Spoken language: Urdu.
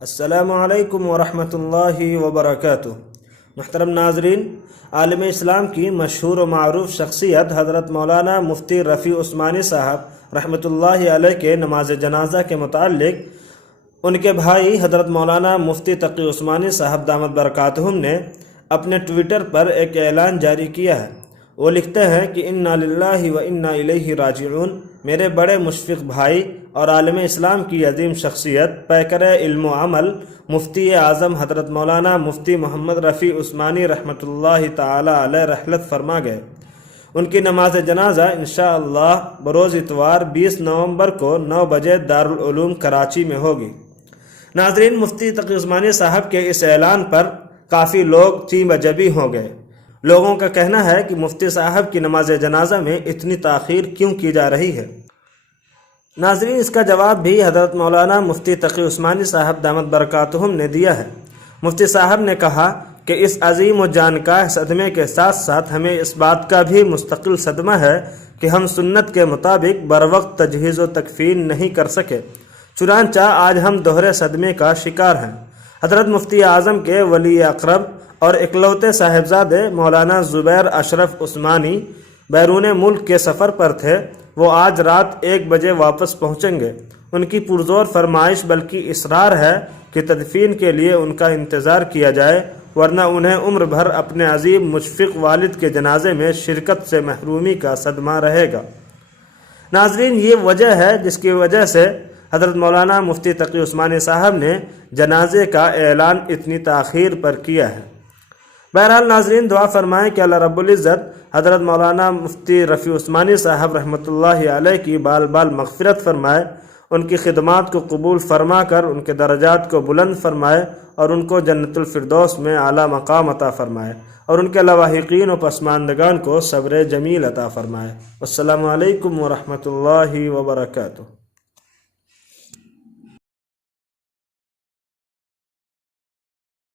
السلام علیکم ورحمۃ اللہ وبرکاتہ۔ محترم ناظرین، عالم اسلام کی مشہور و معروف شخصیت حضرت مولانا مفتی رفیع عثمانی صاحب رحمۃ اللہ علیہ کے نماز جنازہ کے متعلق ان کے بھائی حضرت مولانا مفتی تقی عثمانی صاحب دامت برکاتہم نے اپنے ٹویٹر پر ایک اعلان جاری کیا ہے۔ وہ لکھتے ہیں کہ انا للہ و انا الیہ راجعون۔ میرے بڑے مشفق بھائی اور عالم اسلام کی عظیم شخصیت پیکر علم و عمل مفتی اعظم حضرت مولانا مفتی محمد رفیع عثمانی رحمۃ اللہ تعالی علیہ رحلت فرما گئے۔ ان کی نماز جنازہ انشاءاللہ بروز اتوار 20 نومبر کو 9 بجے دارالعلوم کراچی میں ہوگی۔ ناظرین، مفتی تقی عثمانی صاحب کے اس اعلان پر کافی لوگ چیم جبی ہو گئے۔ لوگوں کا کہنا ہے کہ مفتی صاحب کی نماز جنازہ میں اتنی تاخیر کیوں کی جا رہی ہے؟ ناظرین، اس کا جواب بھی حضرت مولانا مفتی تقی عثمانی صاحب دامت برکاتہم نے دیا ہے۔ مفتی صاحب نے کہا کہ اس عظیم و جانکاہ صدمے کے ساتھ ساتھ ہمیں اس بات کا بھی مستقل صدمہ ہے کہ ہم سنت کے مطابق بروقت تجہیز و تکفین نہیں کر سکے، چنانچہ آج ہم دوہرے صدمے کا شکار ہیں۔ حضرت مفتی اعظم کے ولی اقرب اور اکلوتے صاحبزادے مولانا زبیر اشرف عثمانی بیرون ملک کے سفر پر تھے۔ وہ آج رات 1 بجے واپس پہنچیں گے۔ ان کی پرزور فرمائش بلکہ اصرار ہے کہ تدفین کے لیے ان کا انتظار کیا جائے، ورنہ انہیں عمر بھر اپنے عظیم مشفق والد کے جنازے میں شرکت سے محرومی کا صدمہ رہے گا۔ ناظرین، یہ وجہ ہے جس کی وجہ سے حضرت مولانا مفتی تقی عثمانی صاحب نے جنازے کا اعلان اتنی تاخیر پر کیا ہے۔ بہرحال ناظرین، دعا فرمائیں کہ اللہ رب العزت حضرت مولانا مفتی رفیع عثمانی صاحب رحمۃ اللہ علیہ کی بال بال مغفرت فرمائے، ان کی خدمات کو قبول فرما کر ان کے درجات کو بلند فرمائے اور ان کو جنت الفردوس میں اعلیٰ مقام عطا فرمائے اور ان کے لواحقین و پسماندگان کو صبر جمیل عطا فرمائے۔ السلام علیکم ورحمۃ اللہ وبرکاتہ۔